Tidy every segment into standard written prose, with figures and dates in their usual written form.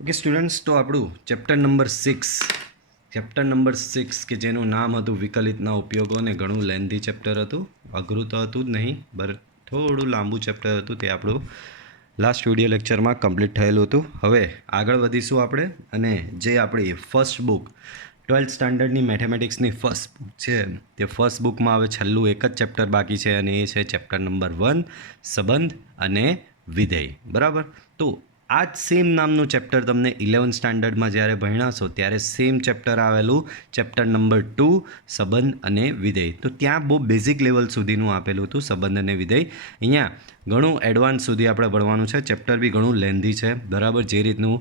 Okay students, તો આપણું chapter number 6 કે જેનું નામ હતું વિકલિતના ઉપયોગો, અને ઘણું લેન્ધી ચેપ્ટર હતું. અઘરું તો હતું જ નહીં, બટ થોડું લાંબુ ચેપ્ટર હતું. તે આપણું લાસ્ટ વિડીયો લેક્ચરમાં કમ્પ્લીટ થયેલું હતું. હવે આગળ વધીશું આપણે, અને જે આપણી ફર્સ્ટ બુક 12th સ્ટાન્ડર્ડની મેથેમેટિક્સની ફર્સ્ટ બુક છે, તે ફર્સ્ટ બુકમાં હવે છેલ્લું એક જ ચેપ્ટર બાકી છે, અને એ છે ચેપ્ટર નંબર 1 સંબંધ અને વિધેય. બરાબર. તો આ જ સેમ નામનું ચેપ્ટર તમને 11th સ્ટાન્ડર્ડમાં જ્યારે ભણ્યા છો ત્યારે સેમ ચેપ્ટર આવેલું, ચેપ્ટર નંબર 2 સંબંધ અને વિધેય. તો ત્યાં બહુ બેઝિક લેવલ સુધીનું આપેલું હતું સંબંધ અને વિધેય. અહીંયા ઘણું એડવાન્સ સુધી આપણે ભણવાનું છે. ચેપ્ટર બી ઘણું લેન્ધી છે. બરાબર. જે રીતનું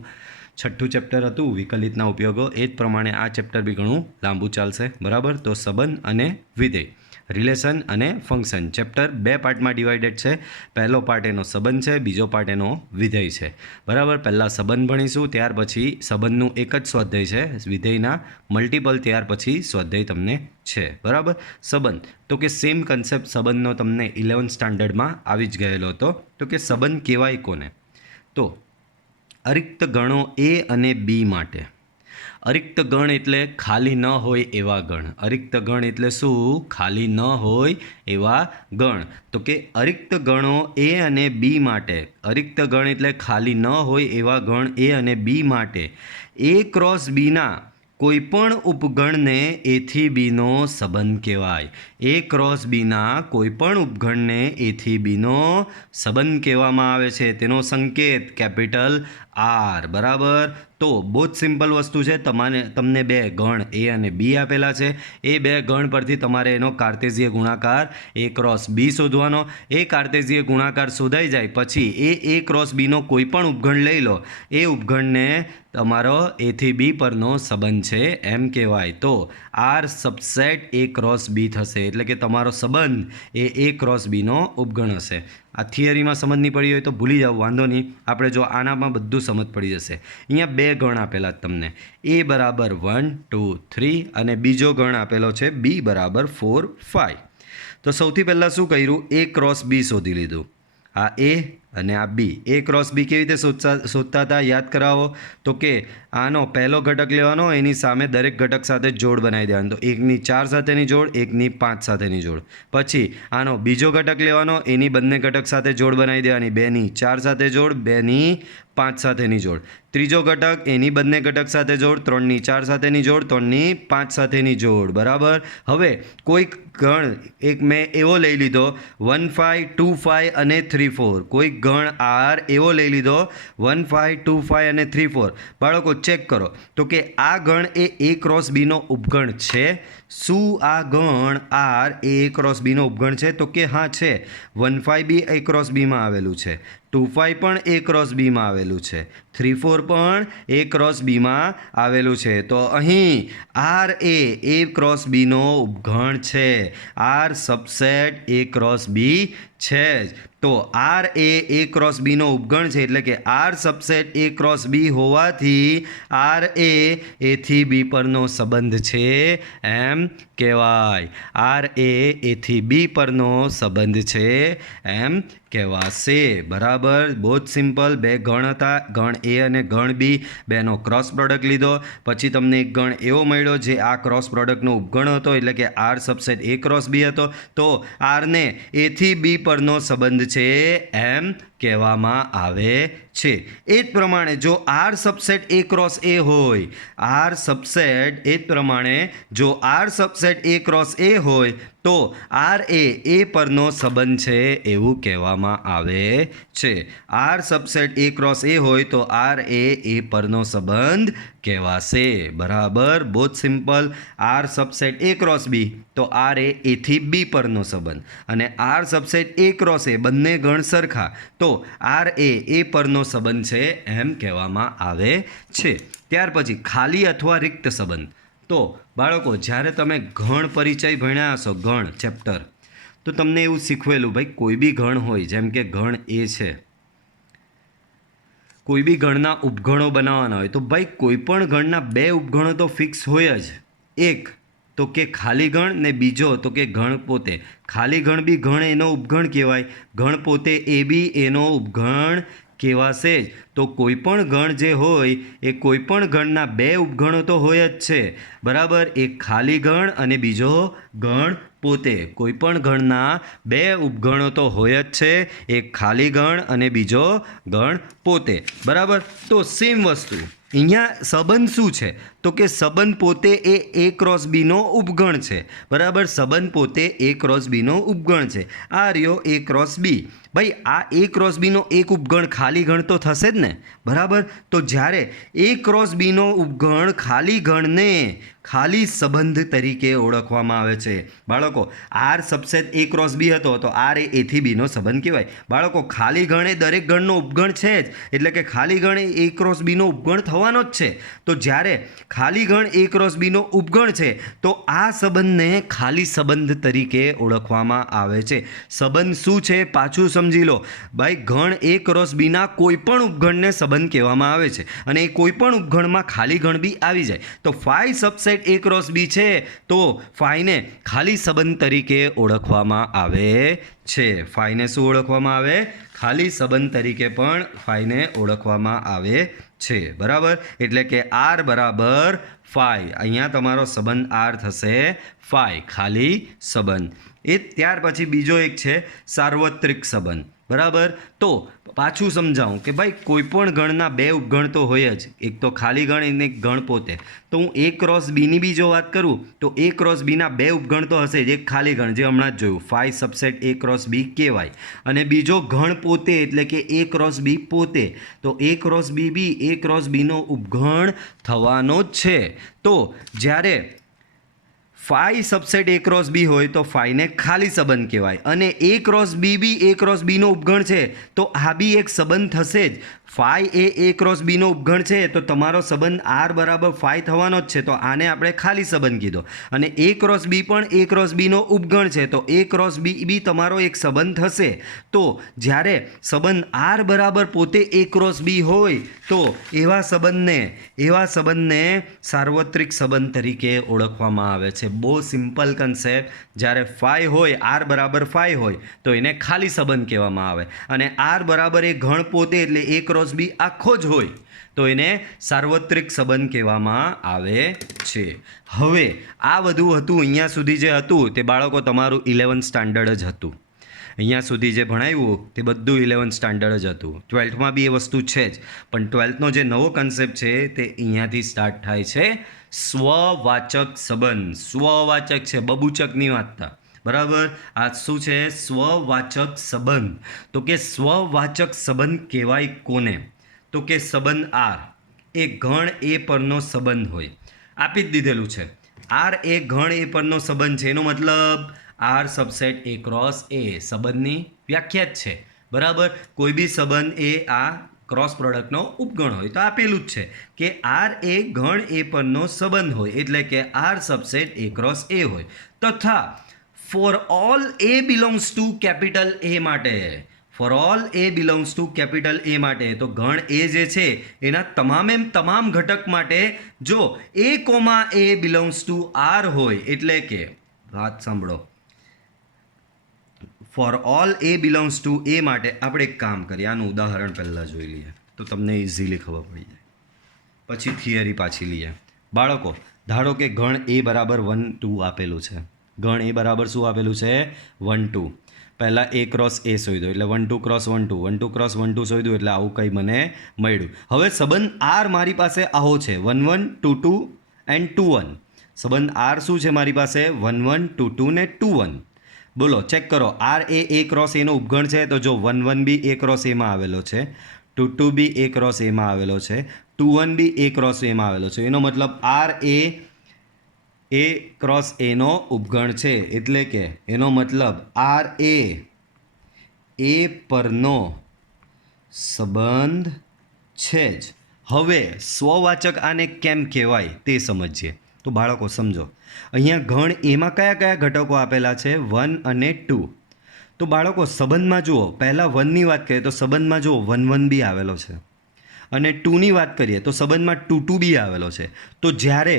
છઠ્ઠું ચેપ્ટર હતું વિકલિતના ઉપયોગો, એ જ પ્રમાણે આ ચેપ્ટર બી ઘણું લાંબુ ચાલશે. બરાબર. તો સંબંધ અને વિધેય, રિલેશન અને ફંક્શન, ચેપ્ટર 2 પાર્ટમાં ડિવાઇડેડ છે. પહેલો પાર્ટ એનો સંબંધ છે, બીજો પાર્ટ એનો વિધેય છે. બરાબર. પહેલાં સંબંધ ભણીશું, ત્યાર પછી સંબંધનું એક જ સ્વાધ્યાય છે, વિધેયના મલ્ટિપલ ત્યાર પછી સ્વાધ્યાય તમને છે. બરાબર. સંબંધ, તો કે સેમ કન્સેપ્ટ સંબંધનો તમને 11th સ્ટાન્ડર્ડમાં આવી જ ગયેલો હતો. તો કે સંબંધ કહેવાય કોને? તો અરિક્ત ગણો એ અને બી માટે. અરિક્ત ગણ એટલે ખાલી ન હોય એવા ગણ. અરિક્ત ગણ એટલે શું? ખાલી ન હોય એવા ગણ. તો કે અરિક્ત ગણો એ અને બી માટે. અરિક્ત ગણ એટલે ખાલી ન હોય એવા ગણ એ અને બી માટે એ ક્રોસ બીના કોઈપણ ઉપગણને એથી બીનો સંબંધ કહેવાય. એ ક્રોસ બીના કોઈપણ ઉપગણને એથી બીનો સંબંધ કહેવામાં આવે છે. તેનો સંકેત કેપિટલ આર. બરાબર. તો બહુ જ સિમ્પલ વસ્તુ છે. તમને બે ગણ એ અને બી આપેલા છે. એ બે ગણ પરથી તમારે એનો કાર્તેઝીય ગુણાકાર એ ક્રોસ બી શોધવાનો. એ કાર્તેઝીય ગુણાકાર શોધાઈ જાય પછી એ ક્રોસ બીનો કોઈ પણ ઉપગણ લઈ લો, એ ઉપગણને તમારો એથી બી પરનો સંબંધ છે એમ કહેવાય. તો આર સબસેટ એ ક્રોસ બી થશે, એટલે કે તમારો સંબંધ એ ક્રોસ બીનો ઉપગણ હશે. આ થિયરીમાં સમજ નહીં પડી હોય તો ભૂલી જાઓ, વાંધો નહીં. આપણે જો આનામાં બધું સમજ પડી જશે. અહીંયા બે ગણ આપેલા તમને, એ બરાબર 1 2 3, અને બીજો ગણ આપેલો છે બી બરાબર 4 5. તો સૌથી પહેલાં શું કર્યું? એ ક્રોસ બી શોધી લીધું. આ એ અને આ બી. એ ક્રોસ બી કેવી રીતે શોધતા હતા યાદ કરાવો. તો કે આનો પહેલો ઘટક લેવાનો, એની સામે દરેક ઘટક સાથે જોડ બનાવી દેવાનો. તો 1ની 4 સાથેની જોડ, 1ની 5 સાથેની જોડ. પછી આનો બીજો ઘટક લેવાનો, એની બંને ઘટક સાથે જોડ બનાવી દેવાની. 2ની 4 સાથે જોડ, 2ની 5 સાથેની જોડ. ત્રીજો ઘટક, એની બંને ઘટક સાથે જોડ, 3ની 4 સાથેની જોડ, 3ની 5 સાથેની જોડ. બરાબર. હવે કોઈક ગણ એક મેં એવો લઈ લીધો 1 5 2 5 અને 3 4. કોઈક ગણ આર એવો લઈ લીધો 1 5 2 5 અને 3 4. બાળકો ચેક કરો તો કે આ ગણ એ ક્રોસ બીનો ઉપગણ છે. શું આ ગણ આર એ ક્રોસ બીનો ઉપગણ છે? તો કે હા છે. 1 5 બી એ ક્રોસ બીમાં આવેલું છે, 2 5 પણ એ ક્રોસ બીમાં આવેલું છે, 3 4 પણ એ ક્રોસ બીમાં આવેલું છે. તો અહીં આર એ ક્રોસ બીનો ઉપગણ છે. આર સબસેટ એ ક્રોસ બી છે જ. તો આર એ ક્રોસ બીનો ઉપગણ છે, એટલે કે આર સબસેટ એ ક્રોસ બી હોવાથી આર એથી બી પરનો સંબંધ છે એમ કહેવાય. આર એથી બી પરનો સંબંધ છે એમ કહેવાશે. બરાબર. બહુ જ સિમ્પલ. બે ગણ હતા, ગણ એ અને ગણ બી, બેનો ક્રોસ પ્રોડક્ટ લીધો. પછી તમને એક ગણ એવો મળ્યો જે આ ક્રોસ પ્રોડક્ટનો ઉપગણ હતો, એટલે કે આર સબસેટ એ ક્રોસ બી હતો. તો આરને એથી બી પરનો સંબંધ છે એમ કહેવામાં આવે છે. એ જ પ્રમાણે જો R subset A cross A હોય, આર સબસેટ એ જ પ્રમાણે જો R subset A cross A હોય તો આર એ પરનો સંબંધ છે એવું કહેવામાં આવે છે. R subset A cross A હોય તો આર એ પરનો સંબંધ કહેવાશે. બરાબર. બહુ જ simple. R subset A cross બી તો આર એથી બી પરનો સંબંધ, અને આર સબસેટ એ ક્રોસ એ બંને ગણ સરખા તો આર એ પરનો સંબંધ છે એમ કહેવામાં આવે છે. ત્યાર પછી ખાલી અથવા રિક્ત સંબંધ. તો બાળકો જ્યારે તમે ગણ પરિચય ભણ્યા હશો, ગણ ચેપ્ટર, તો તમને એવું શીખવેલું ભાઈ કોઈ બી ગણ હોય, જેમ કે ગણ એ છે, કોઈ બી ગણના ઉપગણો બનાવવાના હોય તો ભાઈ કોઈ પણ ગણના બે ઉપગણો તો ફિક્સ હોય જ. એક તો કે ખાલી ગણ, ને બીજો તો કે ગણ પોતે. ખાલી ગણ બી ગણ એનો ઉપગણ કહેવાય, ગણ પોતે એ બી એનો ઉપગણ કહેવાશે જ. તો કોઈપણ ગણ જે હોય એ કોઈપણ ગણના બે ઉપગણો તો હોય જ છે, બરાબર. એક ખાલી ગણ અને બીજો ગણ પોતે. કોઈપણ ગણના બે ઉપગણો તો હોય જ છે, એક ખાલી ગણ અને બીજો ગણ પોતે, બરાબર. તો સેમ વસ્તુ અહીંયા સંબંધ શું છે? તો કે સંબંધ પોતે એ ક્રોસ બીનો ઉપગણ છે, બરાબર. સંબંધ પોતે એ ક્રોસ બીનો ઉપગણ છે. આ રહ્યો એ ક્રોસ બી. ભાઈ આ એ ક્રોસ બીનો એક ઉપગણ ખાલી ગણ તો થશે જ ને, બરાબર. તો જ્યારે એ ક્રોસ બીનો ઉપગણ ખાલી ગણને ખાલી સંબંધ તરીકે ઓળખવામાં આવે છે. બાળકો આર સબસેટ એ ક્રોસ બી હતો તો આર એ એથી બીનો સંબંધ કહેવાય. બાળકો ખાલી ગણ એ દરેક ગણનો ઉપગણ છે જ, એટલે કે ખાલી ગણ એ ક્રોસ બીનો ઉપગણ થવાનો જ છે. તો જ્યારે ખાલી ગણ એ ક્રોસ બીનો ઉપગણ છે તો આ સંબંધને ખાલી સંબંધ તરીકે ઓળખવામાં આવે છે. સંબંધ શું છે પાછું સમજી લો. ભાઈ ગણ એ ક્રોસ બીના કોઈ પણ ઉપગણને સંબંધ કહેવામાં આવે છે અને એ કોઈ પણ ઉપગણમાં ખાલી ગણ બી આવી જાય. તો ફાઈ સબસેટ એ ક્રોસ બી છે તો ફાઈને ખાલી સંબંધ તરીકે ઓળખવામાં આવે છે. ફાઈને શું ઓળખવામાં આવે? ખાલી સંબંધ તરીકે પણ ફાઈને ઓળખવામાં આવે છે, બરાબર. એટલે કે આર બરાબર ફાઈ. અહીંયા તમારો સંબંધ આર થશે ફાઈ, ખાલી સંબંધ. એ ત્યાર પછી બીજો એક છે સાર્વત્રિક સંબંધ, બરાબર. તો પાછું સમજાવું કે ભાઈ કોઈ પણ ગણના બે ઉપગણ તો હોય જ, એક તો ખાલી ગણ અને એક ગણ પોતે. તો હું એ ક્રોસ બીની બી જો વાત કરું તો એ ક્રોસ બીના બે ઉપગણ તો હશે જ. એક ખાલી ગણ જે હમણાં જ જોયું ફાઈ સબસેટ એ ક્રોસ બી કહેવાય, અને બીજો ગણ પોતે એટલે કે એ ક્રોસ બી પોતે. તો એ ક્રોસ બી બી એ ક્રોસ બીનો ઉપગણ થવાનો જ છે. તો જ્યારે ફાઈ સબસેટ એ ક્રોસ બી હોય તો ફાઈને ખાલી સંબંધ કહેવાય, અને એ ક્રોસ બી બી એ ક્રોસ બીનો ઉપગણ છે તો આ બી એક સંબંધ થશે જ. ફાઈ એ ક્રોસ બીનો ઉપગણ છે તો તમારો સંબંધ આર બરાબર ફાઈ થવાનો જ છે. તો આને આપણે ખાલી સંબંધ કીધો. અને એ ક્રોસ બી પણ એ ક્રોસ બીનો ઉપગણ છે તો એ ક્રોસ બી બી તમારો એક સંબંધ થશે. તો જ્યારે સંબંધ આર બરાબર પોતે એ ક્રોસ બી હોય તો એવા સંબંધને સાર્વત્રિક સંબંધ તરીકે ઓળખવામાં આવે છે. બહુ સિમ્પલ કન્સેપ્ટ. જ્યારે ફાઈ હોય આર બરાબર ફાઈ હોય તો એને ખાલી સંબંધ કહેવામાં આવે, અને આર બરાબર એ ગણ પોતે એટલે એ ક્રોસ બી આખો જ હોય તો એને સાર્વત્રિક સંબંધ કહેવામાં આવે છે. હવે આ બધું હતું અહીંયા સુધી જે હતું તે બાળકો તમારું 11th સ્ટાન્ડર્ડ જ હતું. અહીંયા સુધી જે ભણાવ્યું તે બધું 11th સ્ટાન્ડર્ડ જ હતું. 12થમાં બી એ વસ્તુ છે જ, પણ 12થનો જે નવો કન્સેપ્ટ છે તે અહીંયાથી સ્ટાર્ટ થાય છે. સ્વવાચક સંબંધ. સ્વવાચક છે, બબૂચકની વાંચતા, બરાબર. આ શું છે? સ્વવાચક સંબંધ. તો કે સ્વવાચક સંબંધ કહેવાય કોને? તો કે સંબંધ આર એ ગણ એ પરનો સંબંધ હોય. આપી જ દીધેલું છે. આર એ ગણ એ પરનો સંબંધ છે, એનો મતલબ આર સબસેટ એ ક્રોસ એ સંબંધની વ્યાખ્યા જ છે, બરાબર. કોઈ બી સંબંધ એ આ ક્રોસ પ્રોડક્ટનો ઉપગણ હોય તો આપેલું જ છે કે આર એ ગણ એ પરનો સંબંધ હોય, એટલે કે R subset A cross A હોય. તથા for all a belongs to capital A માટે, for all a belongs to capital A માટે, તો ગણ એ જે છે એના તમામ ઘટક માટે જો a comma a belongs to R હોય, એટલે કે વાત સાંભળો, for all a belongs to A માટે આપણે એક કામ કરીએ, આનું ઉદાહરણ પહેલાં જોઈ લઈએ તો તમને ઇઝીલી ખબર પડી જાય, પછી થિયરી પાછી લઈએ. બાળકો ધારો કે ગણ એ બરાબર 1 2 આપેલું છે. ગણ એ બરાબર શું આપેલું છે? 1 2. પહેલાં એ ક્રોસ એ શોધ્યો એટલે 1 2 ક્રોસ 1 2, 1 2 ક્રોસ 1 2 શોધ્યું એટલે આવું કંઈ મને મળ્યું. હવે સંબંધ આર મારી પાસે આવો છે 1 1 2 2 એન્ડ 2 1. સંબંધ આર શું છે મારી પાસે? 1 1 2 2 ને 2 1. બોલો ચેક કરો. આર એ ક્રોસ એનો ઉપગણ છે તો જો 1 1 બી એ ક્રોસ એમાં આવેલો છે, 2 2 બી એ ક્રોસ એમાં આવેલો છે, 2 1 બી એ ક્રોસ એમાં આવેલો છે. એનો મતલબ આર એ ક્રોસ એનો ઉપગણ છે, એટલે કે એનો મતલબ આર એ પરનો સંબંધ છે જ. હવે સ્વવાચક આને કેમ કહેવાય તે સમજીએ. તો બાળકો સમજો, અહીંયા ગણ એમાં કયા કયા ઘટકો આપેલા છે? 1 અને 2. તો બાળકો સંબંધમાં જુઓ, પહેલાં 1ની વાત કરીએ તો સંબંધમાં જુઓ 1 1 બી આવેલો છે, અને ટુની વાત કરીએ તો સંબંધમાં ટુ બી આવેલો છે. તો જ્યારે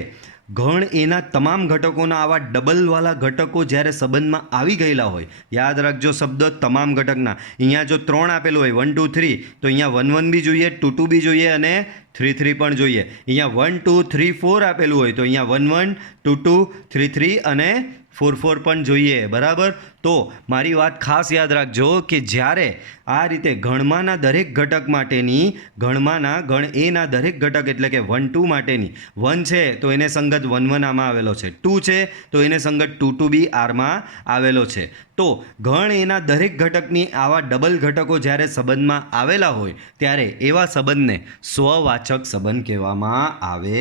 ગણ એના તમામ ઘટકોના આવા ડબલવાળા ઘટકો જ્યારે સંબંધમાં આવી ગયેલા હોય, યાદ રાખજો શબ્દ તમામ ઘટકના. અહીંયા જો 3 આપેલું હોય 1 2 3, તો અહીંયા 1 1 બી જોઈએ, 2 2 બી જોઈએ અને 3 3 પણ જોઈએ. અહીંયા 1 2 3 4 આપેલું હોય તો અહીંયા 1 1 2 2 3 3 અને 4 4 પણ જોઈએ. બરાબર. તો મારી વાત ખાસ યાદ રાખજો કે જ્યારે આ રીતે ગણમાંના દરેક ઘટક માટેની ગણ એના દરેક ઘટક એટલે કે 1 2 માટેની 1 છે તો એને સંગત 1 1 આમાં આવેલો છે, 2 છે તો એને સંગત 2 2 બી આરમાં આવેલો છે. તો ગણ એના દરેક ઘટકની આવા ડબલ ઘટકો જ્યારે સંબંધમાં આવેલા હોય ત્યારે એવા સંબંધને સ્વવાચક સંબંધ કહેવામાં આવે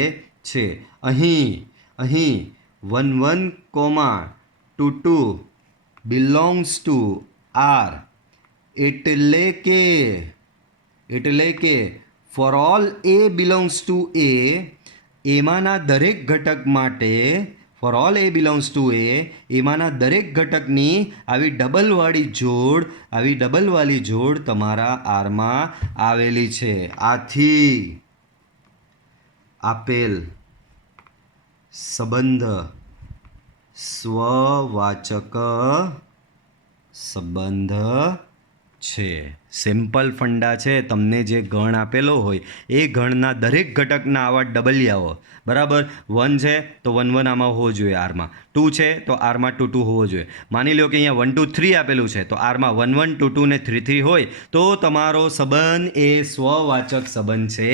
છે. અહીં 1 1, 2 2 belongs to R, એટલે કે for all A belongs to A, એમાંના દરેક ઘટક માટે for all A belongs to A, એમાંના દરેક ઘટકની આવી ડબલવાળી જોડ તમારા આરમાં આવેલી છે. આથી આપેલ સંબંધ સ્વવાચક સંબંધ છે. સિમ્પલ ફંડા છે. તમને જે ગણ આપેલો હોય એ ગણના દરેક ઘટકના આવા ડબલિયાઓ, બરાબર. 1 છે તો 1 1 આમાં હોવો જોઈએ આરમાં, 2 છે તો આરમાં 2 2 હોવો જોઈએ. માની લો કે અહીંયા 1 2 3 આપેલું છે તો આરમાં 1 1 2 2 ને 3 3 હોય તો તમારો સંબંધ એ સ્વવાચક સંબંધ છે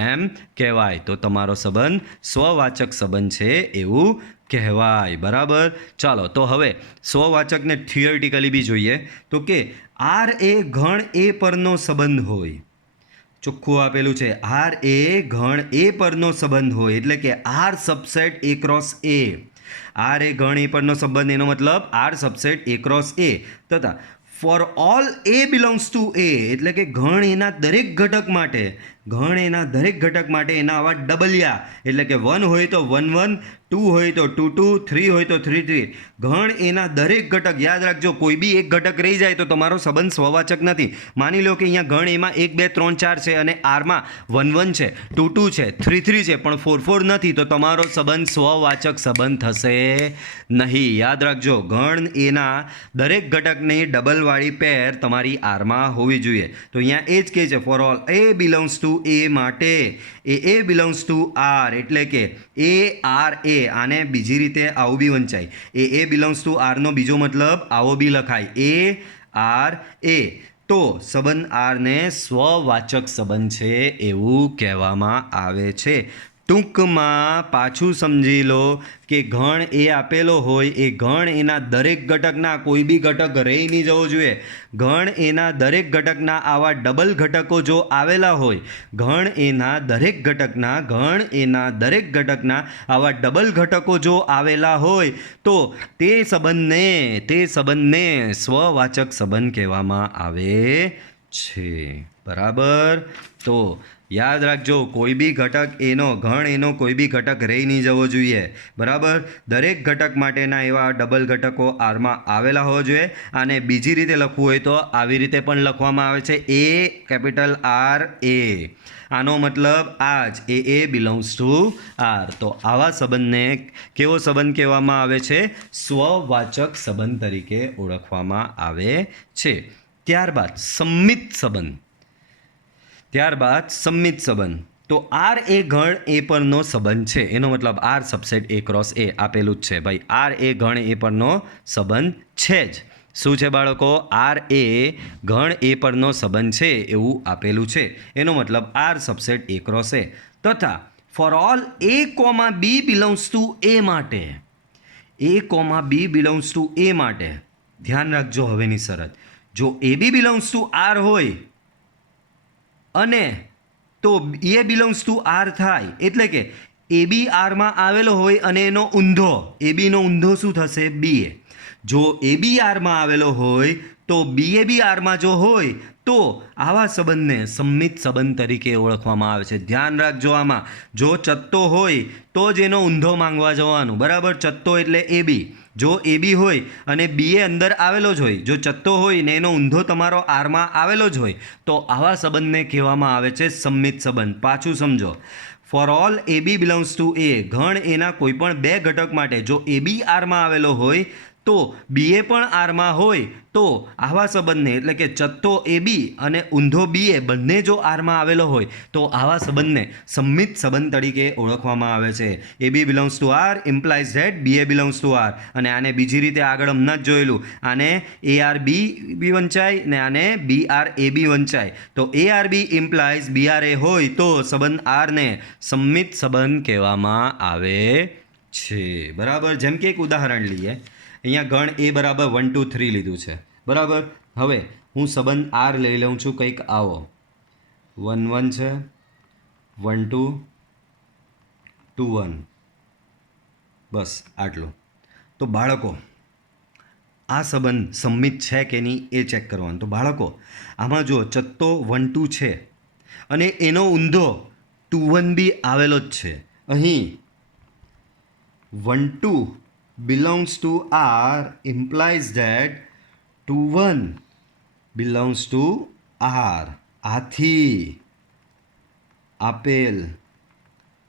એમ કહેવાય. તો તમારો સંબંધ સ્વવાચક સંબંધ છે એવું કહેવાય. બરાબર. ચાલો તો હવે સ્વવાચકને થિયરિટિકલી બી જોઈએ તો કે આર એ ગણ એ પરનો સંબંધ હોય. ચોખ્ખું આપેલું છે આર એ ગણ એ પરનો સંબંધ હોય એટલે કે R subset A cross A. R એ ગણ એ પરનો સંબંધ એનો મતલબ R subset A cross A તથા for all a belongs to A એટલે કે ગણ એના દરેક ઘટક માટે એના આવા ડબલિયા એટલે કે 1 હોય તો 1 1, 2 હોય તો 2 2, 3 હોય તો 3 3. ગણ એના દરેક ઘટક, યાદ રાખજો કોઈ બી એક ઘટક રહી જાય તો તમારો સંબંધ સ્વવાચક નથી. માની લો કે અહીંયા ગણ એમાં 1 2 3 4 છે અને આરમાં 1 1 છે, 2 2 છે, 3 3 છે પણ 4 4 નથી, તો તમારો સંબંધ સ્વવાચક સંબંધ થશે નહીં. યાદ રાખજો ગણ એના દરેક ઘટકની ડબલવાળી પેર તમારી આરમાં હોવી જોઈએ. તો અહીંયા એ જ કહે છે for all a belongs to A માટે એ બિલોંગ્સ ટુ આર એટલે કે એ આર એ, આને બીજી રીતે આવું બી વંચાય, એ બિલોંગ્સ ટુ આરનો બીજો મતલબ આવો બી લખાય એ આર એ. તો સંબંધ આરને સ્વવાચક સંબંધ છે એવું કહેવામાં આવે છે. ટૂંકમાં પાછું સમજી લો કે ગણ એ આપેલો હોય એ ગણ એના દરેક ઘટકના કોઈ બી ઘટક રહી નહીં જવો જોઈએ. ગણ એના દરેક ઘટકના આવા ડબલ ઘટકો જો આવેલા હોય, ગણ એના દરેક ઘટકના આવા ડબલ ઘટકો જો આવેલા હોય તો તે સંબંધને સ્વવાચક સંબંધ કહેવામાં આવે છે. બરાબર. તો યાદ રાખજો કોઈ બી ઘટક ગણ એનો કોઈ બી ઘટક રહી નહીં જવો જોઈએ. બરાબર. દરેક ઘટક માટેના એવા ડબલ ઘટકો આરમાં આવેલા હોવા જોઈએ. અને બીજી રીતે લખવું હોય તો આવી રીતે પણ લખવામાં આવે છે એ કેપિટલ આર એ. આનો મતલબ આ જ એ બિલોંગ્સ ટુ આર. તો આવા સંબંધને કેવો સંબંધ કહેવામાં આવે છે? સ્વવાચક સંબંધ તરીકે ઓળખવામાં આવે છે. ત્યારબાદ સંમિત સંબંધ. તો આર એ ગણ એ પરનો સંબંધ છે, એનો મતલબ આર સબસેટ એ ક્રોસ એ આપેલું જ છે ભાઈ. આર એ ગણ એ પરનો સંબંધ છે જ. શું છે બાળકો? આર એ ગણ એ પરનો સંબંધ છે એવું આપેલું છે, એનો મતલબ R subset A cross A. તથા for all a comma b belongs to A માટે, a comma b belongs to A માટે ધ્યાન રાખજો હવેની શરત. જો a b belongs to R હોય અને તો એ બિલોંગ્સ ટુ આર થાય એટલે કે એ બી આરમાં આવેલો હોય અને એનો ઊંધો, એ બીનો ઊંધો શું થશે? બી એ. જો એ બી આરમાં આવેલો હોય તો BAB આરમાં જો હોય તો આવા સંબંધને સંમિત સંબંધ તરીકે ઓળખવામાં આવે છે. ધ્યાન રાખજો, આમાં જો ચત્તો હોય તો જ એનો ઊંધો માંગવા જવાનું. બરાબર, ચત્તો એટલે AB. જો AB હોય અને BA અંદર આવેલો જ હોય, જો ચત્તો હોય ને એનો ઊંધો તમારો આરમાં આવેલો જ હોય, તો આવા સંબંધને કહેવામાં આવે છે સંમિત સંબંધ. પાછું સમજો, for all AB belongs to A, ગણ એના કોઈ પણ બે ઘટક માટે જો AB આરમાં આવેલો હોય તો BA પણ આરમાં હોય તો આવા સંબંધને એટલે કે ચત્તો AB અને ઊંધો BA બંને જો આરમાં આવેલો હોય તો આવા સંબંધને સંમિત સંબંધ તરીકે ઓળખવામાં આવે છે. AB belongs to R implies that BA belongs to R. અને આને બીજી રીતે આગળ હમણાં જ જોયેલું, આને ARB બી વંચાય ને આને BRAB વંચાય. તો ARB ઇમ્પ્લાઇઝ BRA હોય તો સંબંધ આરને સંમિત સંબંધ કહેવામાં આવે છે. બરાબર, જેમ કે એક ઉદાહરણ લઈએ. અહીંયા ગણ A બરાબર 1 2 3 લીધું છે. બરાબર, હવે હું સંબંધ R લઈ લઉં છું કંઈક આવો. 1 1 છે, 1 2 2 1, બસ આટલું. તો બાળકો આ સંબંધ સંમિત છે કે નહીં એ ચેક કરવાનું. તો બાળકો આમાં જો ચત્તો 1 2 છે અને એનો ઊંધો 2 1 બી આવેલો જ છે. અહીં 1 2 belongs to R implies that 2 1 belongs to R. આથી આપેલ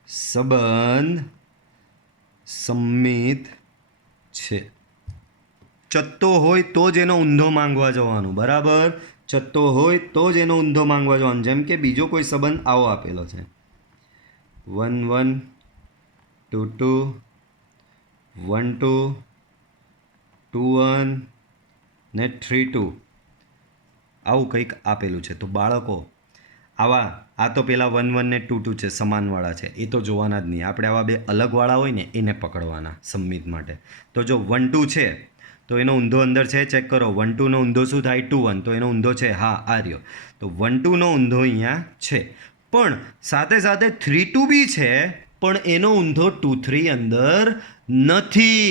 સંબંધ સંમિત છે. ચત્તો હોય તો જ એનો ઊંધો માંગવા જવાનું. બરાબર, ચત્તો હોય તો જ એનો ઊંધો માંગવા જવાનું. જેમ કે બીજો કોઈ સંબંધ આવો આપેલો છે, 1 1 2 2 1 2 2 1 ને 3 2, આવું કંઈક આપેલું છે. તો બાળકો આ તો પેલા 1 1 ને 2 2 છે, સમાનવાળા છે, એ તો જોવાના જ નહીં. આપણે આવા બે અલગવાળા હોય ને એને પકડવાના સંમિત માટે. તો જો 1 2 છે તો એનો ઊંધો અંદર છે, ચેક કરો. 1 2 નો ઊંધો શું થાય? 2 1. તો એનો ઊંધો છે, હા આ રહ્યો. તો 1 2 નો ઊંધો અહીંયા છે, પણ સાથે સાથે 3 2 બી છે, પણ એનો ઊંધો 2 3 અંદર નથી.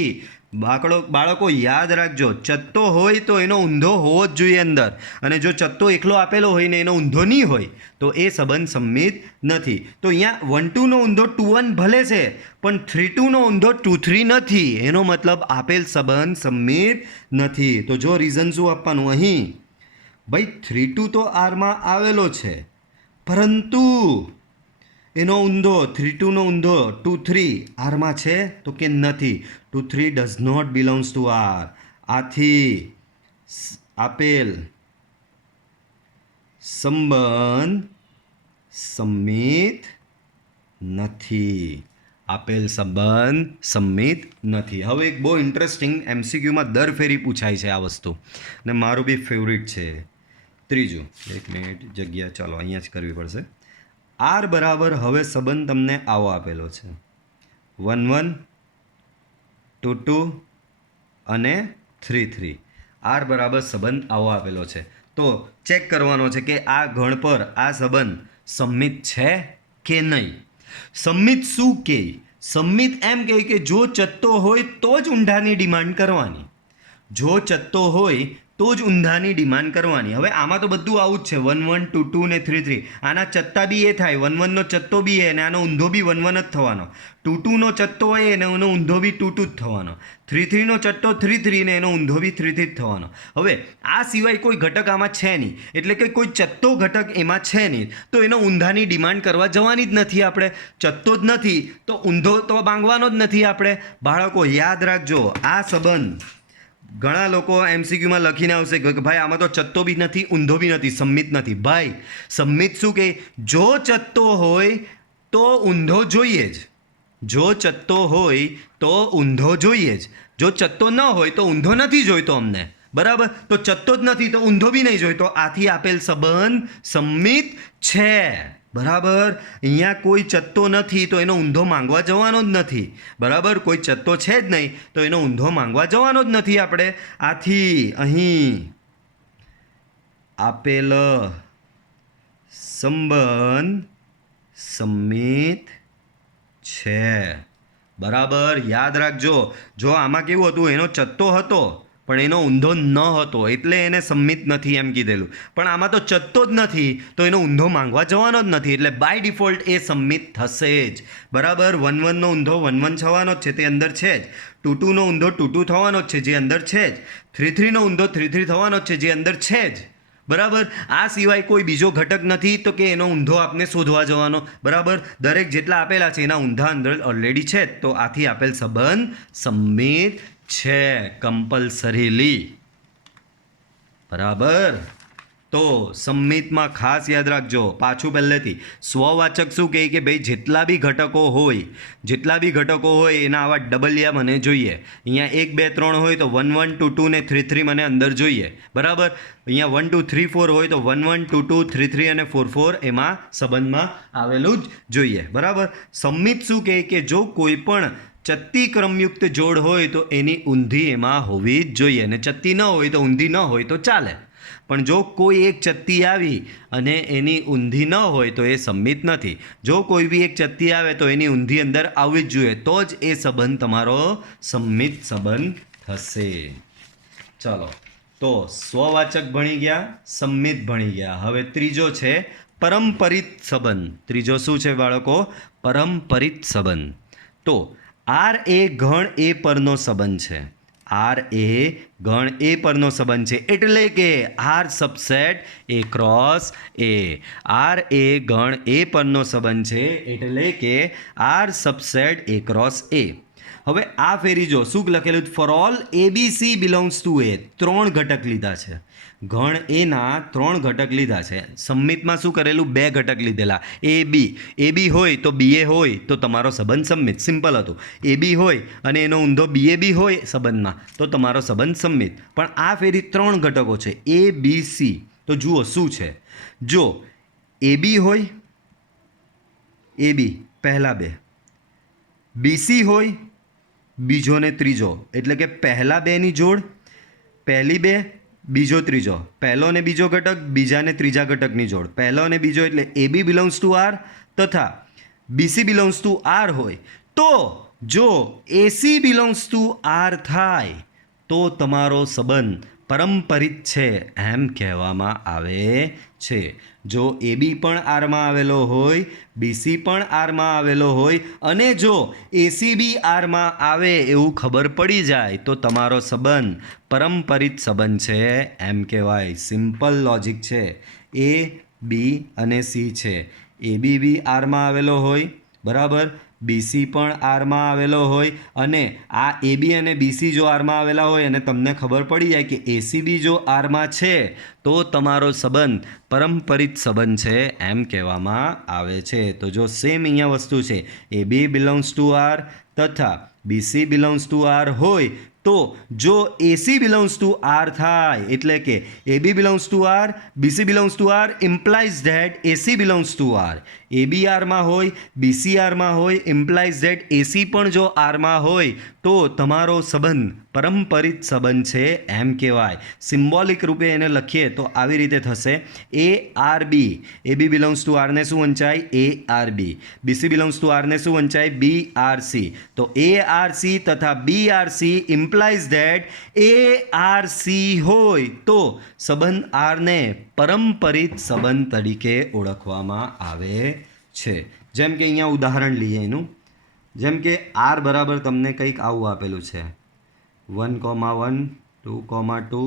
બાળકો યાદ રાખજો, ચત્તો હોય તો એનો ઊંધો હોવો જ જોઈએ અંદર. અને જો ચત્તો એકલો આપેલો હોય ને એનો ઊંધો નહીં હોય તો એ સંબંધ સંમિત નથી. તો અહીંયા 1 2 નો ઊંધો 2 1 ભલે છે, પણ 3 2 નો ઊંધો 2 3 નથી. એનો મતલબ આપેલ સંબંધ સંમિત નથી. તો જો રીઝન શું આપવાનું અહીં? ભાઈ 3 2 તો આરમાં આવેલો છે, પરંતુ એનો ઊંધો 3 2 નો ઊંધો 2 3 આરમાં છે તો કે નથી. 2 3 does not belongs to R. આથી આપેલ સંબંધ સંમિત નથી. આપેલ સંબંધ સંમિત નથી. હવે એક બહુ ઇન્ટરેસ્ટિંગ MCQમાં દર ફેરી પૂછાય છે આ વસ્તુ, ને મારું બી ફેવરિટ છે. ત્રીજું, એક મિનિટ જગ્યા, ચાલો અહીંયા જ કરવી પડશે. R બરાબર હવે સંબંધ તમને આવો આપેલો છે, 1 1 2 2 અને 3 3. R બરાબર સંબંધ આવો આપેલો છે. તો ચેક કરવાનો છે કે આ ગણ પર આ સંબંધ સંમિત છે કે નહીં. સંમિત શું કહે? સંમિત એમ કહે કે જો ચત્તો હોય તો જ ઊંધાની ડિમાન્ડ કરવાની. જો ચત્તો હોય તો જ ઊંધાની ડિમાન્ડ કરવાની. હવે આમાં તો બધું આવું જ છે, 1 1 2 2 ને 3 3. આના ચત્તા બી એ થાય, 1 1 નો ચત્તો બી એ, અને આનો ઊંધો બી 1 1 જ થવાનો. 2 2 નો ચત્તો હોય અને એનો ઊંધો બી 2 2 જ થવાનો. 3 3 નો ચત્તો 3 3 ને એનો ઊંધો બી 3 3 જ થવાનો. હવે આ સિવાય કોઈ ઘટક આમાં છે નહીં, એટલે કે કોઈ ચત્તો ઘટક એમાં છે નહીં, તો એનો ઊંધાની ડિમાન્ડ કરવા જવાની જ નથી આપણે. ચત્તો જ નથી તો ઊંધો તો માંગવાનો જ નથી આપણે. બાળકો યાદ રાખજો, આ સંબંધ ઘણા લોકો MCQમાં લખીને આવશે કે ભાઈ આમાં તો ચત્તો બી નથી, ઊંધો બી નથી, સંમિત નથી. ભાઈ સંમિત શું કે જો ચત્તો હોય તો ઊંધો જોઈએ જ. જો ચત્તો હોય તો ઊંધો જોઈએ જ. જો ચત્તો ન હોય તો ઊંધો નથી જોઈતો અમને. બરાબર, તો ચત્તો જ નથી તો ઊંધો બી નહીં જોઈતો. આથી આપેલ સંબંધ સંમિત છે. બરાબર, અહીંયા કોઈ ચત્તો નથી તો એનો ઊંધો માંગવા જવાનો જ નથી. બરાબર, કોઈ ચત્તો છે જ નહીં તો એનો ઊંધો માંગવા જવાનો જ નથી આપણે. આથી અહીં આપેલ સંબંધ સંમિત છે. બરાબર, યાદ રાખજો. જો આમાં કેવું હતું, એનો ચત્તો હતો પણ એનો ઊંધો ન હતો એટલે એને સંમિત નથી એમ કીધેલું. પણ આમાં તો ચત્તો જ નથી તો એનો ઊંધો માંગવા જવાનો જ નથી, એટલે બાય ડિફોલ્ટ એ સંમિત થશે જ. બરાબર. 1 1 નો ઊંધો 1 1 થવાનો જ છે, તે અંદર છે જ. 2 2 નો ઊંધો 2 2 થવાનો જ છે, જે અંદર છે જ. 3 3 નો ઊંધો 3 3 થવાનો જ છે, જે અંદર છે જ. બરાબર. આ સિવાય કોઈ બીજો ઘટક નથી તો કે એનો ઊંધો આપને શોધવા જવાનો. બરાબર. દરેક જેટલા આપેલા છે એના ઊંધા અંદર ઓલરેડી છે, તો આથી આપેલ સંબંધ સંમિત છે કમ્પલસરીલી. બરાબર. તો સંમિતમાં ખાસ યાદ રાખજો, પાછું પહેલેથી સ્વવાચક શું કહે કે ભાઈ જેટલા બી ઘટકો હોય એના આવા ડબલિયા મને જોઈએ. અહીંયા 1 2 3 હોય તો 1 1 2 2 ને 3 3 મને અંદર જોઈએ. બરાબર. અહીંયા 1 2 3 4 હોય તો 1 1 2 2 3 3 અને 4 4 એમાં સંબંધમાં આવેલું જ જોઈએ. બરાબર. સંમિત શું કહે કે જો કોઈ પણ ચત્તી ક્રમયુક્ત જોડ હોય તો એની ઊંધી એમાં હોવી જ જોઈએ, અને ચત્તી ન હોય તો ઊંધી ન હોય તો ચાલે. પણ જો કોઈ એક ચત્તી આવી અને એની ઊંધી ન હોય તો એ સંમિત નથી. જો કોઈ બી એક ચત્તી આવે તો એની ઊંધી અંદર આવવી જ જોઈએ, તો જ એ સંબંધ તમારો સંમિત સંબંધ થશે. ચલો, તો સ્વવાચક ભણી ગયા, સંમિત ભણી ગયા. હવે ત્રીજો છે પરંપરિત સંબંધ. ત્રીજો શું છે બાળકો? પરંપરિત સંબંધ. તો આર એ ગણ એ પરનો સંબંધ છે. આર એ ગણ એ પરનો સંબંધ છે, એટલે કે R subset A cross A. R એ ગણ એ પરનો સંબંધ છે, એટલે કે R subset A cross A. હવે આ ફેરી જો શું લખેલું? For all abc belongs to A. 3 ઘટક લીધા છે. ગણ એના 3 ઘટક લીધા છે. સંમિતમાં શું કરેલું? 2 ઘટક લીધેલા. એ બી હોય તો બી એ હોય તો તમારો સંબંધ સંમિત. સિમ્પલ હતું. એ બી હોય અને એનો ઊંધો બી હોય સંબંધમાં તો તમારો સંબંધ સંમિત. પણ આ ફેરી 3 ઘટકો છે, એ બી સી. તો જુઓ શું છે. જો એ બી હોય, એ બી પહેલા 2, બીસી હોય બીજો ને ત્રીજો, એટલે કે પહેલા 2ની જોડ, પહેલી 2 બીજો ત્રીજો, પહેલો ને બીજો ઘટક બીજા ને ત્રીજા ઘટકની જોડ, પહેલો ને બીજો એટલે એ બી બિલોંગ્સ ટુ આર તથા બીસી બિલોંગ્સ ટુ આર હોય. તો જો એસી બિલોંગ્સ ટુ આર થાય તો તમારો સંબંધ પરંપરિત છે એમ કહેવામાં આવે છે. જો એ બી પણ આરમાં આવેલો હોય, બીસી પણ આરમાં આવેલો હોય અને જો એસી બી આરમાં આવે એવું ખબર પડી જાય તો તમારો સંબંધ પરંપરિત સંબંધ છે એમ કહેવાય. સિમ્પલ લોજિક છે. એ બી અને સી છે. એ બી આરમાં આવેલો હોય, બરાબર. બીસી પણ આરમાં આવેલો હોય અને આ એ બી અને બીસી જો આરમાં આવેલા હોય અને તમને ખબર પડી જાય કે એસી બી જો આરમાં છે તો તમારો સંબંધ પરંપરિત સંબંધ છે એમ કહેવામાં આવે છે. તો જો સેમ અહીંયા વસ્તુ છે, એ બી બિલોંગ્સ ટુ આર તથા બીસી બિલોંગ્સ ટુ આર હોય તો જો એસી બિલોંગ્સ ટુ આર થાય એટલે કે a b belongs to R, bc belongs to R implies that ac belongs to R. A b આરમાં હોય, બીસી આરમાં હોય ઇમ્પ્લાઇઝ ધેટ એસી પણ જો આરમાં હોય તો તમારો સંબંધ પરંપરિત સંબંધ છે એમ કહેવાય. સિમ્બોલિક રૂપે એને લખીએ તો આવી રીતે થશે. A R b, a b belongs to આરને શું વંચાય? A R b. Bc belongs to આરને શું વંચાય? B R c. તો એ આર સી તથા b R c implies that a R c હોય તો સંબંધ આરને પરંપરિત સંબંધ તરીકે ઓળખવામાં આવે છે. જેમ કે અહીંયા ઉદાહરણ લઈએ એનું. જેમ કે આર બરાબર તમને કંઈક આવું આપેલું છે, 1,1 2,2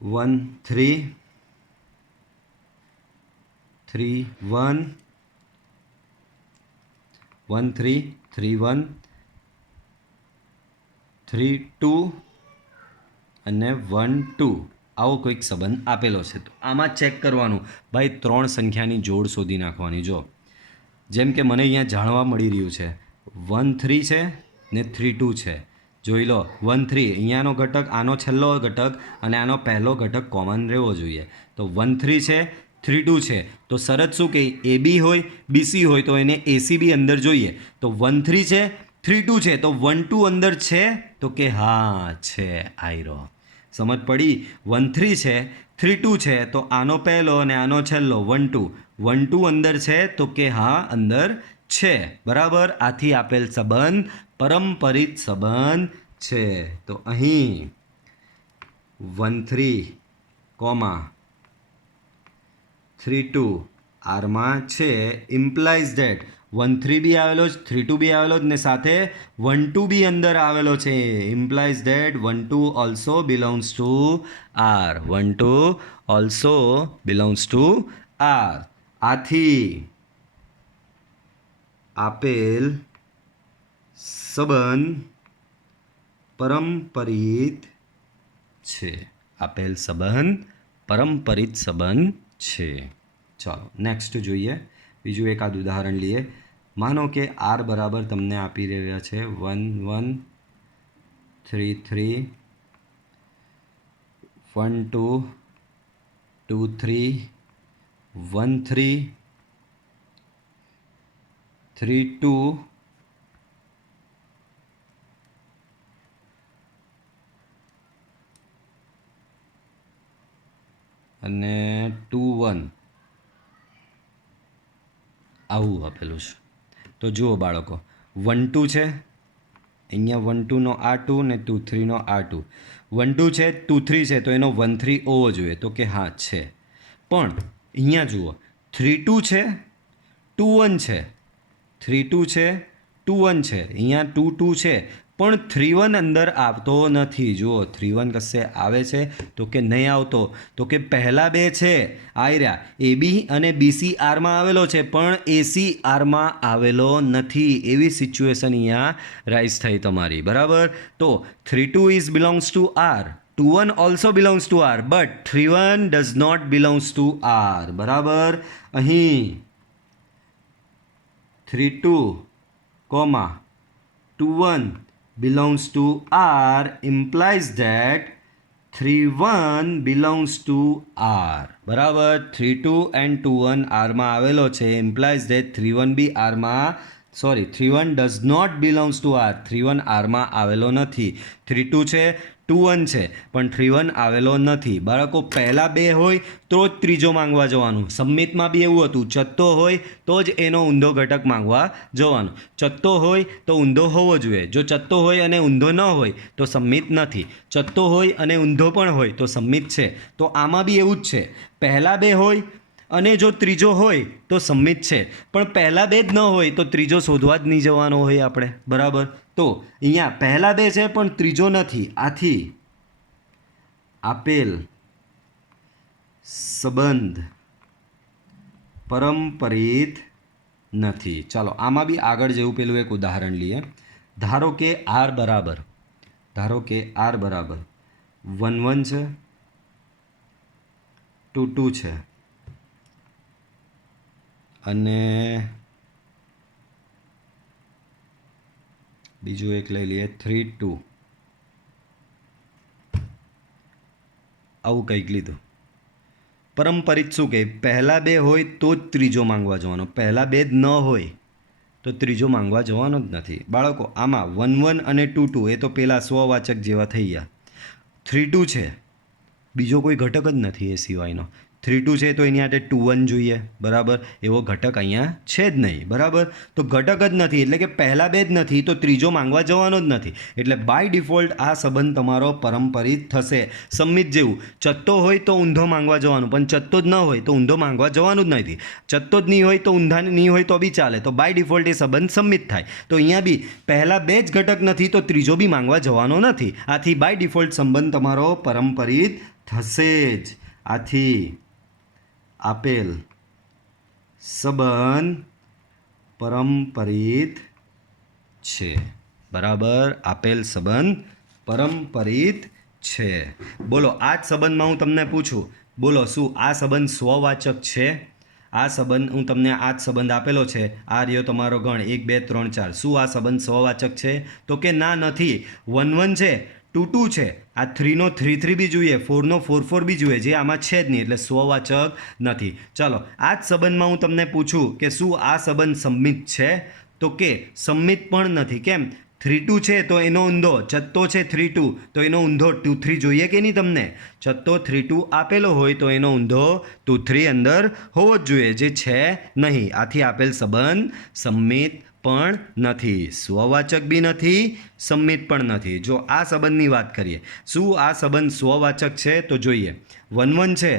1 3 3 1 1 3 3 1 3 2 અને 1 2 આવો કોઈક સંબંધ આપેલો છે. તો આમાં ચેક કરવાનું ભાઈ 3 સંખ્યાની જોડ શોધી નાખવાની. જો જેમ કે મને અહીંયા જાણવા મળી રહ્યું છે 1 3 છે ને 3 2 છે. જોઈ લો 1 3 અહીંયાનો ઘટક, આનો છેલ્લો ઘટક અને આનો પહેલો ઘટક કોમન રહેવો જોઈએ. તો 1 3 છે, 3 2 છે. તો શરત શું કહે? એ બી હોય, બીસી હોય તો એને એસી બી અંદર જોઈએ. તો 1 3 છે, 3 2 છે તો 1 2 અંદર છે? તો કે હા છે. આયરો સમજ પડી? 1 3 છે, 3 2 છે તો આનો પહેલો અને આનો છેલ્લો 1 2. 1 2 અંદર છે? તો કે હા અંદર છે. બરાબર. આથી આપેલ સંબંધ પરંપરિત સંબંધ છે. તો અહીં 13,32 આરમાં છે ઇમ્પ્લાઇઝ ધેટ 13 બી આવેલો જ 32 બી આવેલો જ ને સાથે 12 બી અંદર આવેલો છે. Implies that 12 also belongs to R. 12 also belongs to R. આથી આપેલ સંબંધ પરંપરિત છે. આપેલ સંબંધ પરંપરિત સંબંધ છે. ચાલો નેક્સ્ટ જોઈએ. બીજું એકાદ ઉદાહરણ લઈએ. માનો કે આર બરાબર તમને આપી રહ્યા છે 1133 12 23 13 32 અને 21 આવું આપેલું છે. તો જુઓ બાળકો 12 છે અહીંયા 12 નો આ 2 ને 23 નો આ 2. 12 છે 23 છે તો એનો 13 હોવો જોઈએ. તો કે હા છે. પણ અહીંયા જુઓ 32 છે 21 છે 32 છે 21 છે અહીંયા 22 છે પણ 31 અંદર આવતો નથી. જુઓ 31 કશે આવે છે તો કે નહીં આવતો. તો કે પહેલા બે છે આર્યા એબી અને બીસી આરમાં આવેલો છે પણ એસી આરમાં આવેલો નથી. એવી સિચ્યુએશન અહીંયા રાઇઝ થઈ તમારી. બરાબર. તો 32 is belongs to R. 21 also belongs to R but 31 does not belongs to R. બરાબર. અહીં 32, 21 belongs to R implies that 31 belongs to R. બરાબર. 32 and 21 R માં આવેલો છે implies that 31 બી R માં 31 does not belongs to R. 31 R માં આવેલો નથી. 32 છે 21 છે પણ 31 આવેલો નથી. બાળકો પહેલા બે હોય તો જ ત્રીજો માંગવા જવાનું. સબમિટમાં બી એવું હતું ચત્તો હોય તો જ એનો ઊંધો ઘટક માંગવા જવાનું. ચત્તો હોય તો ઊંધો હોવો જોઈએ. જો ચત્તો હોય અને ઊંધો ન હોય તો સબમિટ નથી. ચત્તો હોય અને ઊંધો પણ હોય તો સબમિટ છે. તો આમાં બી એવું જ છે. પહેલા બે હોય અને જો ત્રીજો હોય તો સબમિટ છે પણ પહેલા બે જ ન હોય તો ત્રીજો શોધવા જ નહીં જવાનો હોય આપણે. બરાબર. તો અહીંયા પહેલા બે છે પણ ત્રીજો નથી. આથી આપેલ સંબંધ પરંપરિત નથી. ચાલો આમાં બી આગળ જેવું પેલું એક ઉદાહરણ લઈએ. ધારો કે આર બરાબર 11 છે 22 છે અને બીજું એક લઈ લઈએ 32 આવું કંઈક લીધું. પરંપરિત શું કહે પહેલા બે હોય તો જ ત્રીજો માંગવા જવાનો. પહેલા બે જ ન હોય તો ત્રીજો માંગવા જવાનો જ નથી. બાળકો આમાં 11 અને 22 એ તો પેલા સ્વવાચક જેવા થઈ ગયા. 32 છે બીજો કોઈ ઘટક જ નથી એ સિવાયનો. 32 છે તો એની માટે 21 જોઈએ. બરાબર. એવો ઘટક અહીંયા છે જ નહીં. બરાબર. તો ઘટક જ નથી એટલે કે પહેલા બે જ નથી તો ત્રીજો માંગવા જવાનો જ નથી. એટલે બાય ડિફોલ્ટ આ સંબંધ તમારો પરંપરિત થશે. સબમિટ જેવું ચત્તો હોય તો ઊંધો માંગવા જવાનું પણ ચત્તો જ ન હોય તો ઊંધો માંગવા જવાનું જ નથી. ચત્તો જ નહીં હોય તો ઊંધા નહીં હોય તો બી ચાલે. તો બાય ડિફોલ્ટ એ સંબંધ સબમિટ થાય. તો અહીંયા બી પહેલા બે જ ઘટક નથી તો ત્રીજો બી માંગવા જવાનો નથી. આથી બાય ડિફોલ્ટ સંબંધ તમારો પરંપરિત થશે જ. આથી આપેલ સંબંધ પરંપરિત છે. બરાબર. આપેલ સંબંધ પરંપરિત છે. બોલો આ જ સંબંધમાં હું તમને પૂછું બોલો શું આ સંબંધ સ્વવાચક છે? આ સંબંધ હું તમને આ જ સંબંધ આપેલો છે. આ રહ્યો તમારો ગણ 1 2 3 4. શું આ સંબંધ સ્વવાચક છે? તો કે ના નથી. 11 છે 22 છે આ 3 નો 3 3 બી જોઈએ 4 નો 4 4 બી જોઈએ જે આમાં છે જ નહીં એટલે સ્વવાચક નથી. ચાલો આ જ સંબંધમાં હું તમને પૂછું કે શું આ સંબંધ સંમિત છે? તો કે સંમિત પણ નથી. કેમ? 32 છે તો એનો ઊંધો ચત્તો છે 32 તો એનો ઊંધો 23 જોઈએ કે નહીં તમને? ચત્તો 32 આપેલો હોય તો એનો ઊંધો 23 અંદર હોવો જ જોઈએ જે છે નહીં. આથી આપેલ સંબંધ સંમિત પણ નથી, સ્વવાચક બી નથી, સંમિત પણ નથી. જો આ સંબંધની વાત કરીએ, શું આ સંબંધ સ્વવાચક છે? તો જોઈએ. 1 1 છે,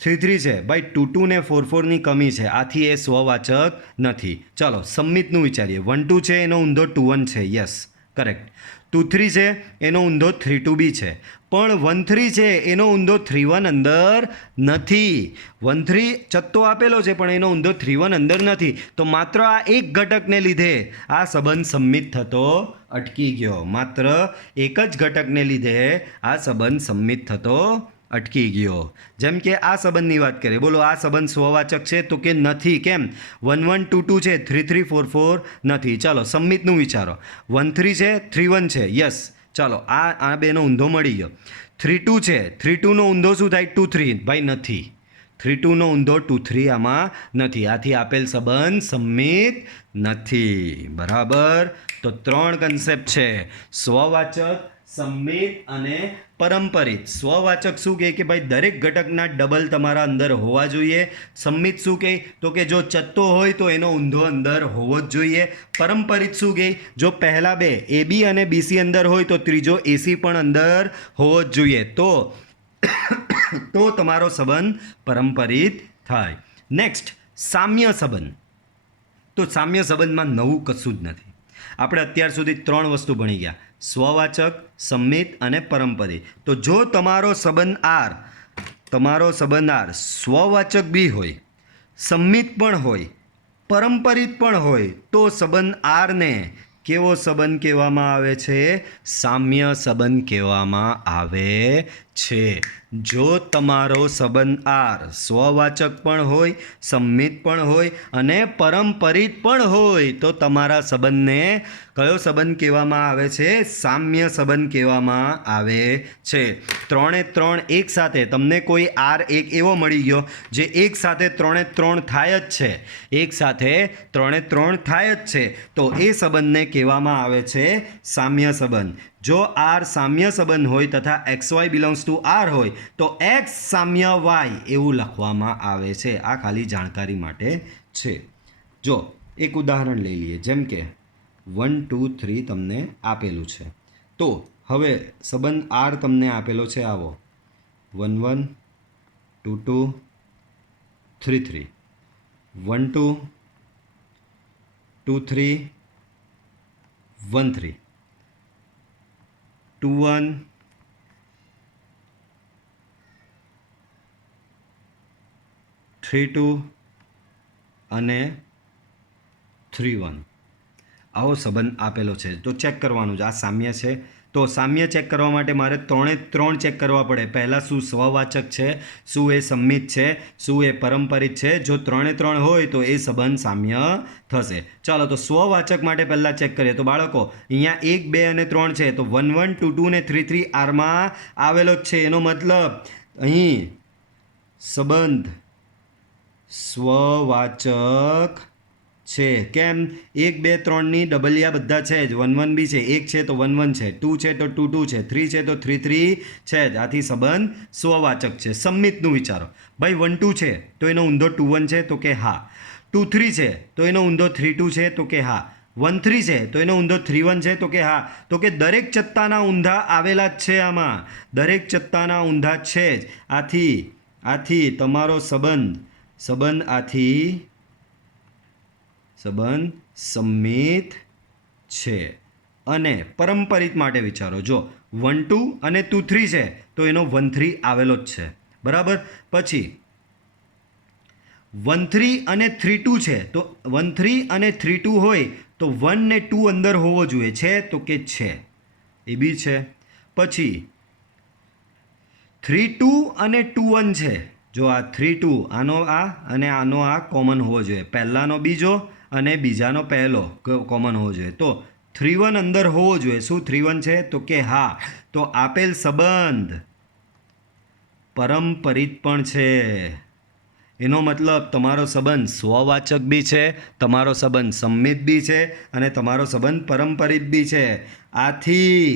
3 3 છે, ભાઈ 2 2 ને 4 4 ની કમી છે, આથી એ સ્વવાચક નથી. ચાલો સંમિતનું વિચારીએ. 1 2 છે એનો ઊંધો 2 1 છે, યસ કરેક્ટ. 2 3 છે એનો ઊંધો 3 2 બી છે, પણ 1 3 છે એનો ઊંધો 3 1 અંદર નથી. 1 3 ચત્તો આપેલો છે પણ એનો ઊંધો 3 1 અંદર નથી. તો માત્ર આ એક ઘટકને લીધે આ સંબંધ સંમિત થતો અટકી ગયો. માત્ર એક જ ઘટકને લીધે આ સંબંધ સંમિત થતો અટકી ગયો. જેમ કે આ સંબંધની વાત કરીએ, બોલો આ સંબંધ સ્વવાચક છે? તો કે નથી. કેમ? 1 1 2 2 છે, 3 3 4 4 નથી. ચાલો સંમિતનું વિચારો. 1 3 છે, 3 1 છે, યસ. ચાલો આ બેનો ઊંધો મળી ગયો. 3 2 છે, 3 2 નો ઊંધો શું થાય? 2 3. ભાઈ નથી. 3 2 નો ઊંધો 2 3 આમાં નથી, આથી આપેલ સંબંધ સંમિત નથી. બરાબર. તો 3 કન્સેપ્ટ છે: સ્વવાચક, સંમિત અને પરંપરિત. સ્વવાચક શું કહે કે ભાઈ દરેક ઘટકના ડબલ તમારા અંદર હોવા જોઈએ. સંમિત શું કહે? તો કે જો ચત્તો હોય તો એનો ઊંધો અંદર હોવો જ જોઈએ. પરંપરિત શું કહે? જો પહેલા બે AB અને BC અંદર હોય તો ત્રીજો AC પણ અંદર હોવો જ જોઈએ. તો તમારો સંબંધ પરંપરિત થાય. નેક્સ્ટ, સામ્ય સંબંધ. તો સામ્ય સંબંધમાં નવું કશું જ નથી. આપણે અત્યાર સુધી 3 વસ્તુ ભણી ગયા: સ્વવાચક, સંમિત અને પરંપરિત. તો જો તમારો સંબંધ R સ્વવાચક બી હોય, સંમિત પણ હોય, પરંપરિત પણ હોય, તો સંબંધ R ને કેવો સંબંધ કહેવામાં આવે છે? સામ્ય સંબંધ કહેવામાં આવે છે. જો તમારો સંબંધ R સ્વવાચક પણ હોય, સંમિત પણ હોય અને પરંપરિત પણ હોય, તો તમારા સંબંધને કયો સંબંધ કહેવામાં આવે છે? સામ્ય સંબંધ કહેવામાં આવે છે. 3 3 એક સાથે તમને કોઈ R એક એવો મળી ગયો જે એક સાથે 3 3 થાય જ છે, એક સાથે 3 3 થાય જ છે, તો એ સંબંધને કહેવામાં આવે છે સામ્ય સંબંધ. જો R સામ્ય સંબંધ હોય તથા XY બિલોંગ્સ ટુ R હોય તો X સામ્ય Y એવું લખવામાં આવે છે. આ ખાલી જાણકારી માટે છે. જો એક ઉદાહરણ લઈ લઈએ. જેમ કે 1 2 3 તમને આપેલું છે. તો હવે સંબંધ R તમને આપેલો છે આવો: 1 1 2 2 3 3, 1 2 2 3 1 3, 2 1 3 2 અને 3 1. આવો સંબંધ આપેલો છે. તો ચેક કરવાનું છે આ સામ્ય છે. તો સામ્ય ચેક કરવા માટે મારે 3 3 ચેક કરવા પડે. પહેલાં શું સ્વવાચક છે, શું એ સંમિત છે, શું એ પરંપરિત છે. જો 3 3 હોય તો એ સંબંધ સામ્ય થશે. ચાલો તો સ્વવાચક માટે પહેલાં ચેક કરીએ. તો બાળકો અહીંયા 1 2 અને 3 છે, તો 1 1 2 2 ને 3 3 આરમાં આવેલો જ છે. એનો મતલબ અહીં સંબંધ સ્વવાચક છે. કેમ? 1 2 3 ની ડબલિયા બધા છે જ. 1 1 બી છે, 1 છે તો 1 1 છે, 2 છે તો 2 2 છે, 3 છે તો 3 3 છે જ. આથી સંબંધ સ્વવાચક છે. સંમિતનું વિચારો. ભાઈ 1 2 છે તો એનો ઊંધો 2 1 છે, તો કે હા. 2 3 છે તો એનો ઊંધો 3 2 છે, તો કે હા. 1 3 છે તો એનો ઊંધો 3 1 છે, તો કે હા. તો કે દરેક ચત્તાના ઊંધા આવેલા જ છે. આમાં દરેક ચત્તાના ઊંધા છે જ. આથી તમારો સંબંધ સંમિત છે. અને પરંપરિત માટે વિચારો. જો 1 2 અને 2 3 છે તો એનો 1 3 આવેલો જ છે. બરાબર. પછી 1 3 અને 3 2 છે, તો 1 3 અને 3 2 હોય તો 1 ને 2 અંદર હોવો જોઈએ. છે? તો કે છે, એ બી છે. પછી 3 2 અને 2 1 છે. જો આ 3 2 આનો આ અને આનો આ કોમન હોવો જોઈએ. પહેલાંનો બીજો અને બીજાનો પહેલો કોમન હોવો જોઈએ. તો 3 1 અંદર હોવો જોઈએ. શું 3 1 છે? તો કે હા. તો આપેલ સંબંધ પરંપરિત પણ છે. એનો મતલબ તમારો સંબંધ સ્વવાચક બી છે, તમારો સંબંધ સંમિત બી છે અને તમારો સંબંધ પરંપરિત બી છે. આથી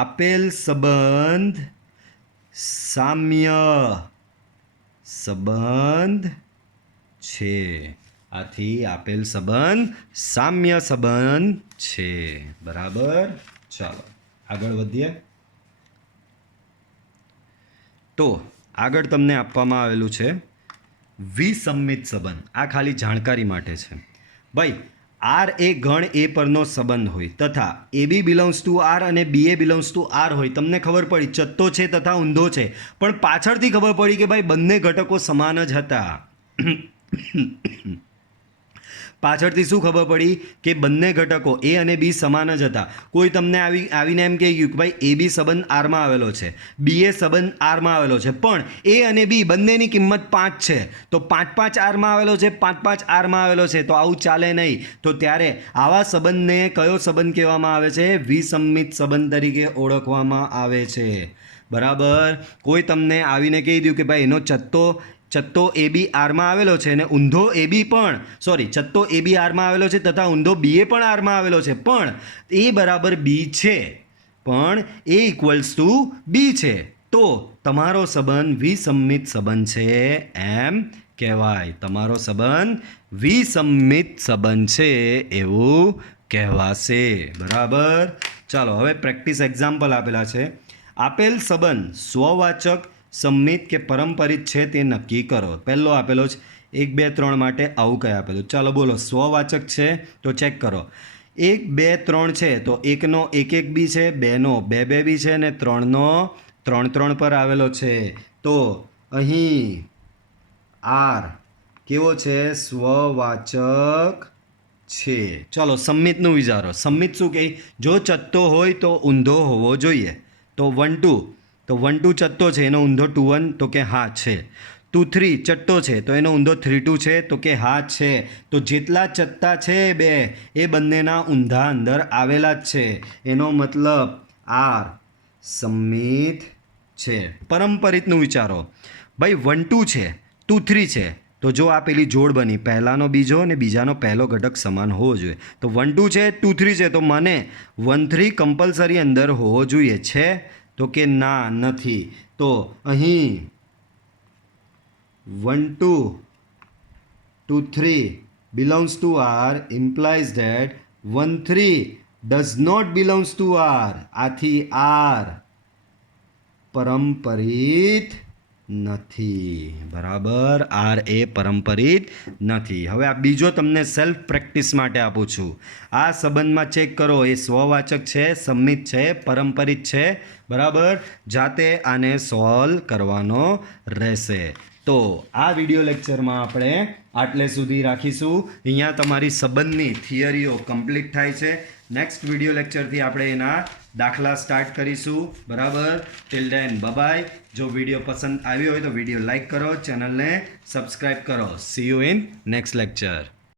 આપેલ સંબંધ સામ્ય સંબંધ છે. આથી આપેલ સંબંધ સામ્ય સંબંધ છે. બરાબર. ચાલો આગળ વધીએ. તો આગળ તમને આપવામાં આવેલું છે વિસંમિત સંબંધ. આ ખાલી જાણકારી માટે છે ભાઈ. આર એ ગણ એ પરનો સંબંધ હોય તથા એ બી બિલોંગ્સ ટુ આર અને બી એ બિલોંગ્સ ટુ આર હોય. તમને ખબર પડી ચત્તો છે તથા ઊંધો છે, પણ પાછળથી ખબર પડી કે ભાઈ બંને ઘટકો સમાન જ હતા. પાછળથી શું ખબર પડી કે બંને ઘટકો એ અને બી સમાન જ હતા. કોઈ તમને આવીને એમ કહે કે ભાઈ એ બી સંબંધ આરમાં આવેલો છે, બી એ સંબંધ આરમાં આવેલો છે, પણ એ અને બી બંનેની કિંમત 5 છે, તો 5 5 આરમાં આવેલો છે, 5 5 આરમાં આવેલો છે, તો આવું ચાલે નહીં. તો ત્યારે આવા સંબંધને કયો સંબંધ કહેવામાં આવે છે? વિસંમિત સંબંધ તરીકે ઓળખવામાં આવે છે. બરાબર. કોઈ તમને આવીને કહી દઉં કે ભાઈ એનો ચત્તો એ બી આરમાં આવેલો છે અને ઊંધો એ બી પણ ચત્તો એ બી આરમાં આવેલો છે તથા ઊંધો બી એ પણ આરમાં આવેલો છે, પણ એ બરાબર બી છે, પણ એ ઇક્વલ્સ ટુ બી છે, તો તમારો સંબંધ વિસંમિત સંબંધ છે એમ કહેવાય. તમારો સંબંધ વિસંમિત સંબંધ છે એવું કહેવાશે. બરાબર. ચાલો હવે પ્રેક્ટિસ એક્ઝામ્પલ આપેલા છે. આપેલ સંબંધ સ્વવાચક, સંમિત કે પરંપરિત છે તે નક્કી કરો. પહેલો આપેલો છે 1 2 3 માટે આવું કંઈ આપેલું. ચાલો બોલો. સ્વવાચક છે તો ચેક કરો. 1 2 3 છે તો 1નો 1 1 બી છે, 2નો 2 2 બી છે અને 3નો 3 3 પર આવેલો છે. તો અહીં આર કેવો છે? સ્વવાચક છે. ચાલો સંમિતનું વિચારો. સંમિત શું કહે? જો ચત્તો હોય તો ઊંધો હોવો જોઈએ. તો 1 2 તો 1 2 ચત્તો છે, એનો ઊંધો 2 1 તો કે હા છે. 2 3 ચટ્ટો છે તો એનો ઊંધો 3 2 છે તો કે હા છે. તો જેટલા ચત્તા છે બે એ બંનેના ઊંધા અંદર આવેલા જ છે. એનો મતલબ આર સંમિત છે. પરંપરિતનું વિચારો. ભાઈ 1 2 છે, 2 3 છે, તો જો આ પેલી જોડ બની, પહેલાનો બીજો અને બીજાનો પહેલો ઘટક સમાન હોવો જોઈએ. તો 1 2 છે, 2 3 છે, તો મને 1 3 કમ્પલસરી અંદર હોવો જોઈએ. છે તો કે ના, નથી. તો અહીં 1 2 2 3 belongs to R implies that 1 3 does not belongs to R. આથી R પરંપરિત નથી. બરાબર. આર એ પરંપરિત નથી. હવે આ બીજો તમને સેલ્ફ પ્રેક્ટિસ માટે આપું છું. આ સંબંધમાં ચેક કરો એ સ્વવાચક છે, સંમિત છે, પરંપરિત છે. બરાબર. જાતે આને સોલ્વ કરવાનો રહેશે. તો આ વિડીયો લેક્ચરમાં આપણે આટલે સુધી રાખીશું. અહીંયા તમારી સંબંધની થિયરીઓ કમ્પ્લીટ થાય છે. નેક્સ્ટ વિડીયો લેક્ચરથી આપણે એના દાખલા સ્ટાર્ટ કરીશું. બરાબર. Till then by. જો વિડીયો પસંદ આવ્યો હોય તો વિડીયો લાઈક કરો, ચેનલને સબસ્ક્રાઈબ કરો. C you in next lecture.